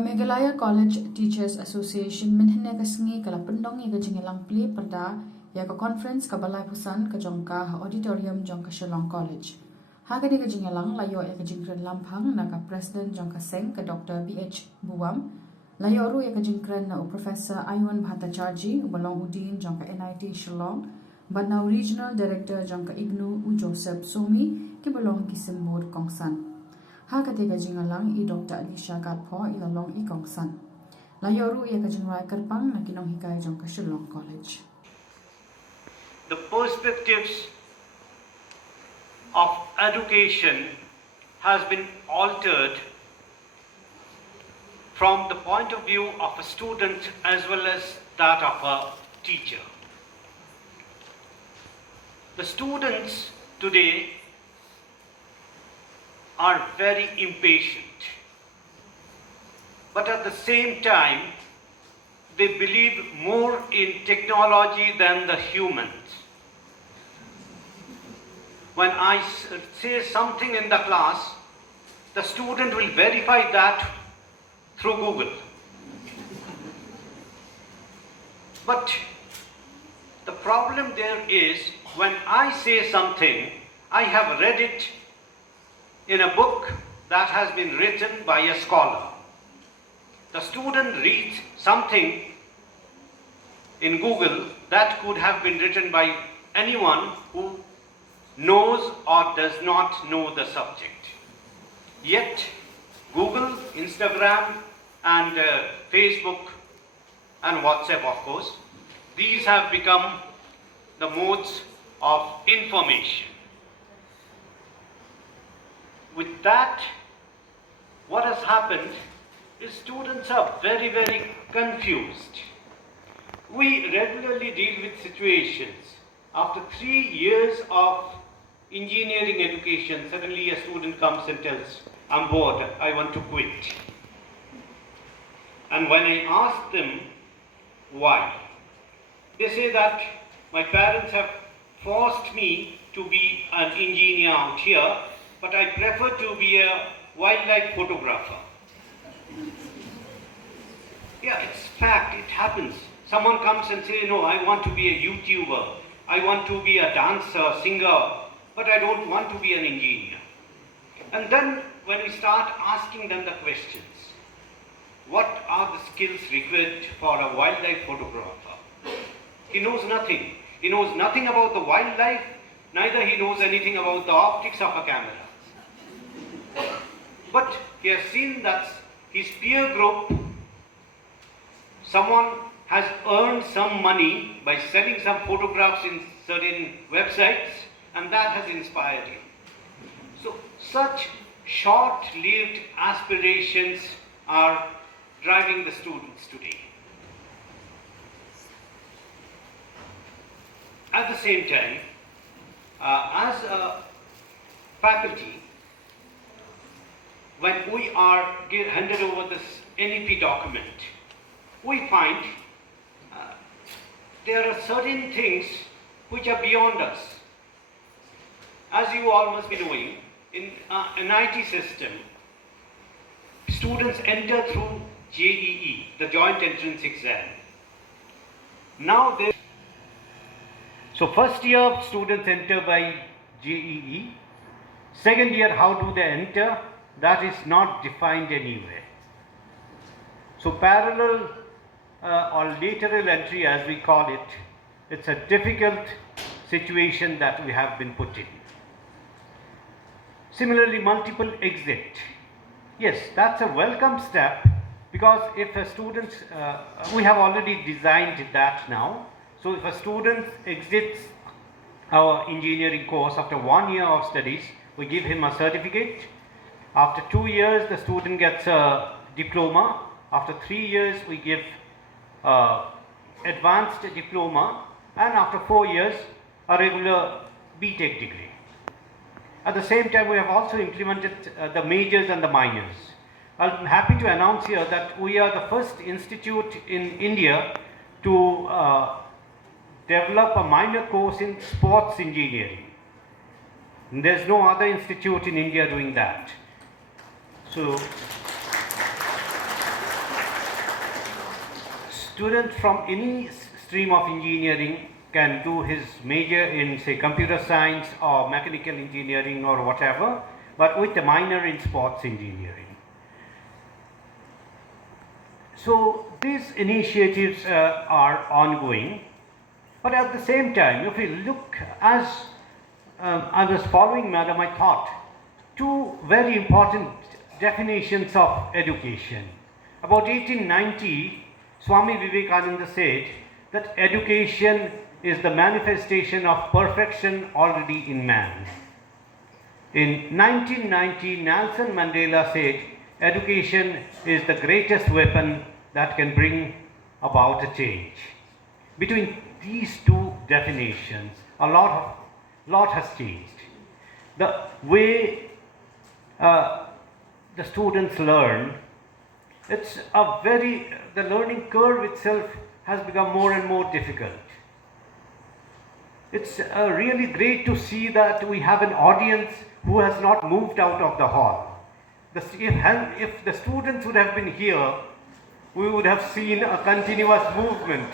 Meghalaya College Teachers Association minhene kasngi kala pendong ye gajingelang play perda ya ka conference ka balai pusan ka jongka ha auditorium jongka Shillong College. Ha ka diga jingelang layo ya ka jingkren lamphang na ka president jongka seng ka Dr. BH Buwam. Layo ru ya ka jingkren na Professor Aywan Bhattacharjee ubalong udin jongka NIT Shillong. Badnaw Regional Director jongka IGNU Joseph Somi ki balong kisim board kongsan. Ha katiga jingalang I Dr. Alisha Katpo ilalong I Kongsan. Layoru ia kajingwai kerpang na kinong hikay jong ka Shillong College. The perspectives of education has been altered from the point of view of a student as well as that of a teacher. The students today are very impatient, but at the same time they believe more in technology than the humans. When I say something in the class, the student will verify that through Google. But the problem there is, when I say something, I have read it in a book that has been written by a scholar. The student reads something in Google that could have been written by anyone who knows or does not know the subject. Yet Google, Instagram and Facebook and WhatsApp, of course, these have become the modes of information. With that, what has happened is students are very, very confused. We regularly deal with situations. After 3 years of engineering education, suddenly a student comes and tells, I'm bored, I want to quit. And when I ask them why, they say that my parents have forced me to be an engineer out here, but I prefer to be a wildlife photographer. Yeah, it's fact, it happens. Someone comes and says, no, I want to be a YouTuber, I want to be a dancer, singer, but I don't want to be an engineer. And then when we start asking them the questions, what are the skills required for a wildlife photographer? He knows nothing. He knows nothing about the wildlife, neither he knows anything about the optics of a camera. But he has seen that his peer group, someone has earned some money by selling some photographs in certain websites, and that has inspired him. So such short-lived aspirations are driving the students today. At the same time, as a faculty, when we are handed over this NEP document, we find there are certain things which are beyond us. As you all must be knowing, in an IT system, students enter through JEE, the Joint Entrance Exam. Now so first year students enter by JEE. Second year, how do they enter? That is not defined anywhere. So parallel or lateral entry, as we call it, it's a difficult situation that we have been put in. Similarly, multiple exit. Yes, that's a welcome step, because if a student, we have already designed that now. So if a student exits our engineering course after 1 year of studies, we give him a certificate. After 2 years, the student gets a diploma. After 3 years, we give advanced diploma, and after 4 years, a regular BTech degree. At the same time, we have also implemented the majors and the minors. I'm happy to announce here that we are the first institute in India to develop a minor course in sports engineering. There's no other institute in India doing that. So student from any stream of engineering can do his major in, say, computer science or mechanical engineering or whatever, but with a minor in sports engineering. So these initiatives are ongoing, but at the same time, if we look, as I was following Madam, I thought two very important definitions of education. About 1890, Swami Vivekananda said that education is the manifestation of perfection already in man. In 1990, Nelson Mandela said, education is the greatest weapon that can bring about a change. Between these two definitions, a lot has changed. The way the students learn, the learning curve itself has become more and more difficult. It's really great to see that we have an audience who has not moved out of the hall. If the students would have been here, we would have seen a continuous movement